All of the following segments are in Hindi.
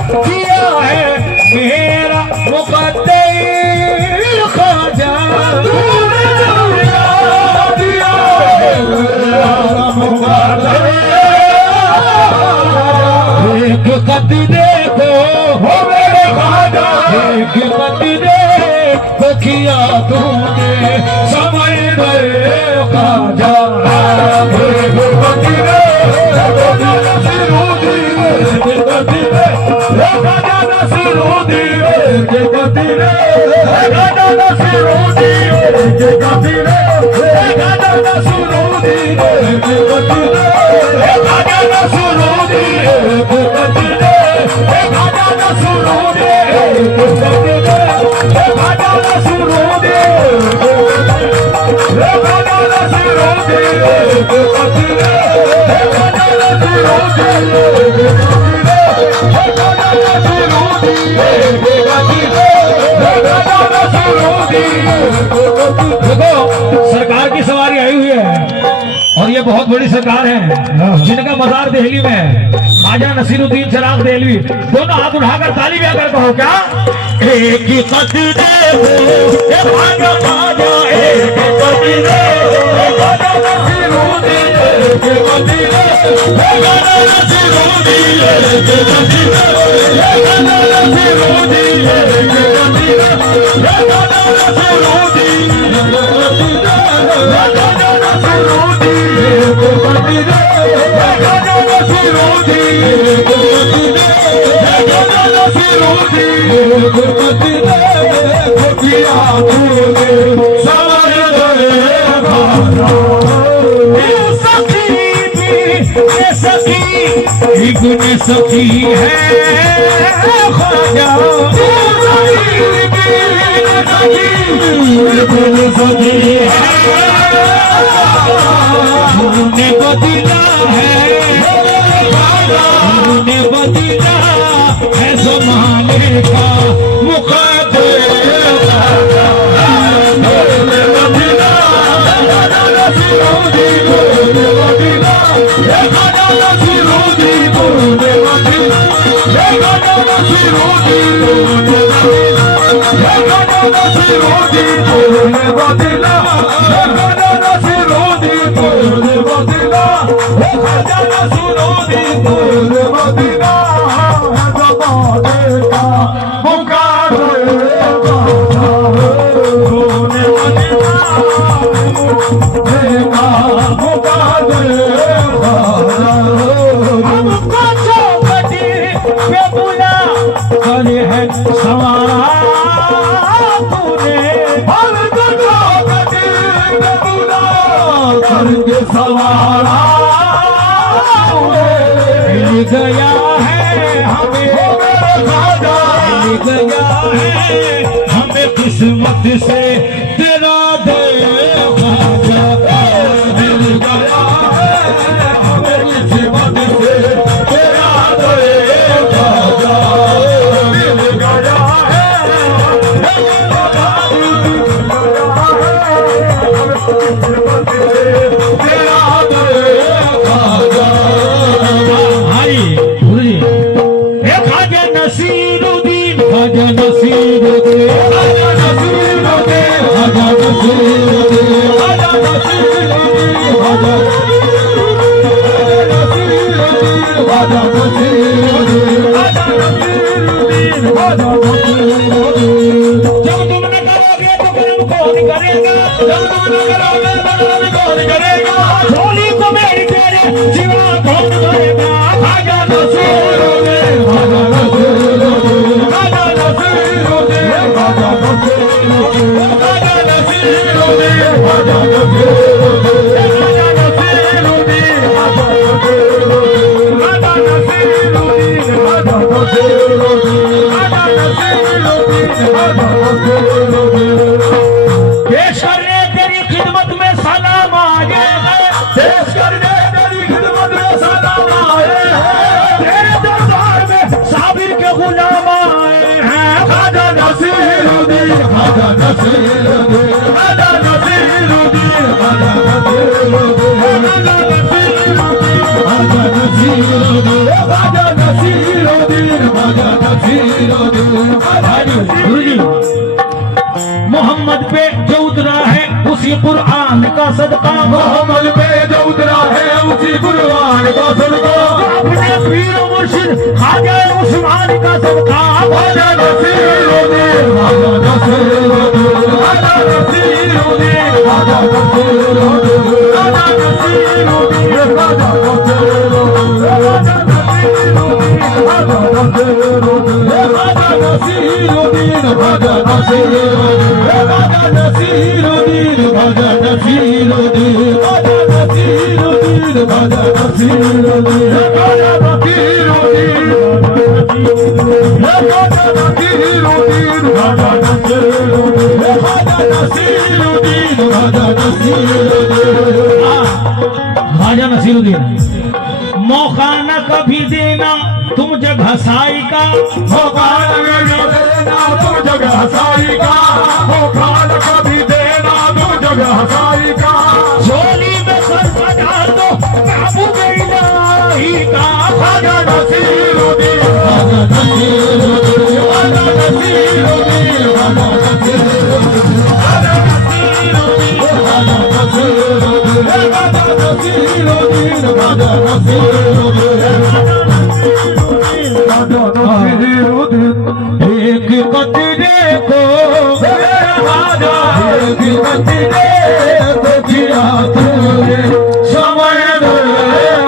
किया है मेरा मुकद्दर ख्वाजा दिया है मेरा मुकद्दर एक कदरे को हो मेरे ख्वाजा एक कदरे को किया तूने समझ गए ख्वाजा एक कदरे देखो सरकार की सवारी आई हुई है और ये बहुत बड़ी सरकार है जिनका मजार दिल्ली में है। ख्वाजा नसीरुद्दीन चिराग देहलवी दोनों हाथ उठाकर ताली भी अगर कहो क्या एक ही कदरे हो ये ख्वाजा ख्वाजा एक ही कदरे ख्वाजा नसीरुद्दीन एक ही कदरे ख्वाजा नसीरुद्दीन एक ही कदरे ख्वाजा नसीरुद्दीन एक ही कदरे ख्वाजा नसीरुद्दीन इब्ने सखी है ख्वाजा इब्ने सखी है बदला है बदला है ज़माने का मुक़द्दर सवारा मिल गया है हमें मिल गया है हमें किस्मत से तेरा दे ख्वाजा मिल गया है हमें किस्मत से तेरा दे ख्वाजा मिल गया है नसीरुद्दीन ख्वाजा नसीरुद्दीन ख्वाजा नसीरुद्दीन ख्वाजा नसीरुद्दीन ख्वाजा नसीरुद्दीन ख्वाजा नसीरुद्दीन ख्वाजा नसीरुद्दीन ख्वाजा नसीरुद्दीन ख्वाजा नसीरुद्दीन जब तुम न करोगे तो कर्म कौन करेगा जब तुम न करोगे तो कर्म कौन करेगा झोली को मेरी तेरे सिवा कौन करेगा ख्वाजा नसीरुद्दीन ख्वाजा पेश करने तेरी खिदमत में सलाम आए पेश करने तेरी खिदमत में सलाम आए तेरे दरबार में साबिर के गुलाम आए हैं ख्वाजा नसीरुद्दीन ख्वाजा नसीरुद्दीन ख्वाजा नसीरुद्दीन ख्वाजा नसीरुद्दीन ख्वाजा नसीरुद्दीन ख्वाजा नसीरुद्दीन ख्वाजा गुरु जी मोहम्मद पे जो उतरा है उसी कुरान का सदका, मोहम्मद पे जो उतरा है उसी कुरान का सदका, अपने पीर मुर्शिद ख्वाजा उस्मान का सदका, ख्वाजा नसीरुद्दीन, ख्वाजा नसीरुद्दीन, ख्वाजा नसीरुद्दीन, ख्वाजा नसीरुद्दीन, ख्वाजा नसीरुद्दीन, ख्वाजा नसीरुद्दीन, ख्वाजा नसीरुद्दीन, ख्वाजा नसीरुद्दीन, ख्वाजा नसीरुद्दीन, ख्वाजा नसीरुद्दीन, ख्वाजा नसीरुद्दीन, ख्वाजा नसीरुद्दीन, ख्वाजा नसीरुद्दीन, ख्वाजा नसीरुद्दीन, ख्वाजा नसीरुद्दीन, ख्वाजा नसीरुद्दीन, ख्वाजा नसीरुद्दीन। ख्वाजा नसीरुद्दीन मौका न कभी देना तुम जगह साई का, मौका न देना तुम जगह साई का, मौका न कभी देना तुम जगह साई का, झोली में सर बजा दो महबूब इलाही का, ख्वाजा नसीरुद्दीन, ख्वाजा नसीरुद्दीन, ख्वाजा नसीरुद्दीन, ख्वाजा नसीरुद्दीन, ख्वाजा नसीरुद्दीन, ख्वाजा नसीरुद्दीन, ख्वाजा नसीरुद्दीन, ख्वाजा नसीरुद्दीन। एक कतरे को ख्वाजा एक कतरे को जिया तूने समय दे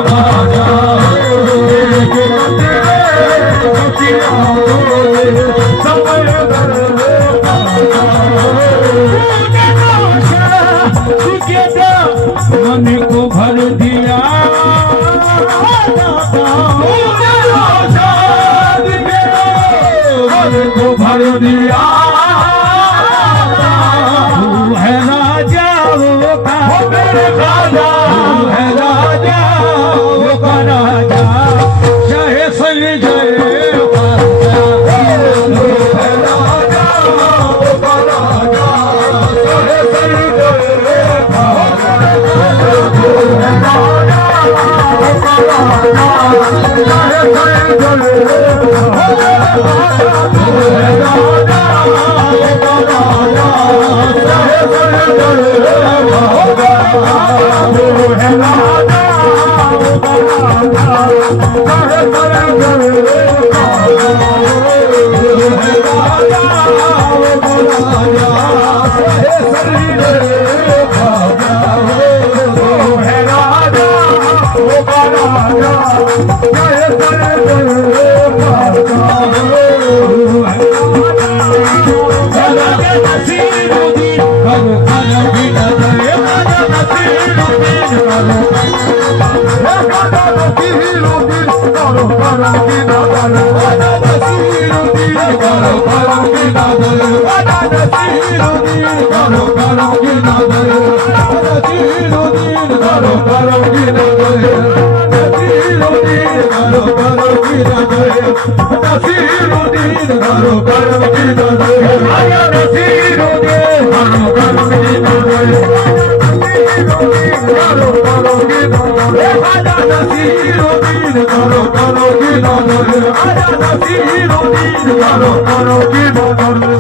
ख्वाजा, एक कतरे को जिया तूने समय दे ख्वाजा। मन को भर दिया को भर दिया, तू है राजा वो का मेरे ख्वाजा, तू है राजा वो का राजा, चाहे सल जय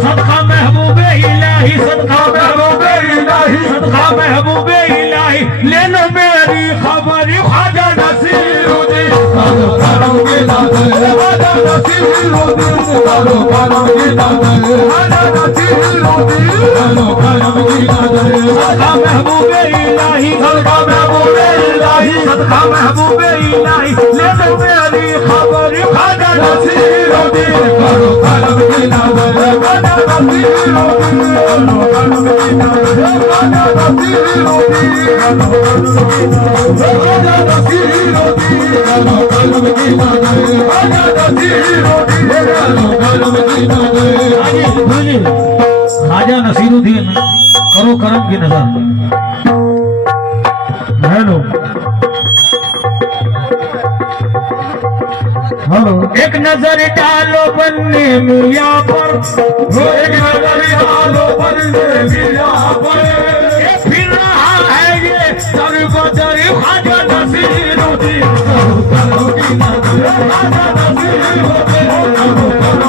सदका महबूबे इलाही, सदका महबूबे इलाही, सदका महबूबे इलाही, ले लो मेरी खबर ख्वाजा नसीरुद्दीन, ख्वाजा नसीरुद्दीन, ख्वाजा नसीरुद्दीन, सदका महबूबे इलाही, सदका महबूबे इलाही, सदका महबूबे इलाही, ले लो मेरी खबर ख्वाजा नसीरुद्दीन, ख्वाजा नसीरुद्दीन करो करम की नजर। हेलो हेलो, एक नजर डालो बन्ने मिया पर, एक नजर डालो बन्ने मिया पर, फिर रहा है ये सर बदर ख्वाजा नसीरुद्दीन, ख्वाजा नसीरुद्दीन,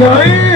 जय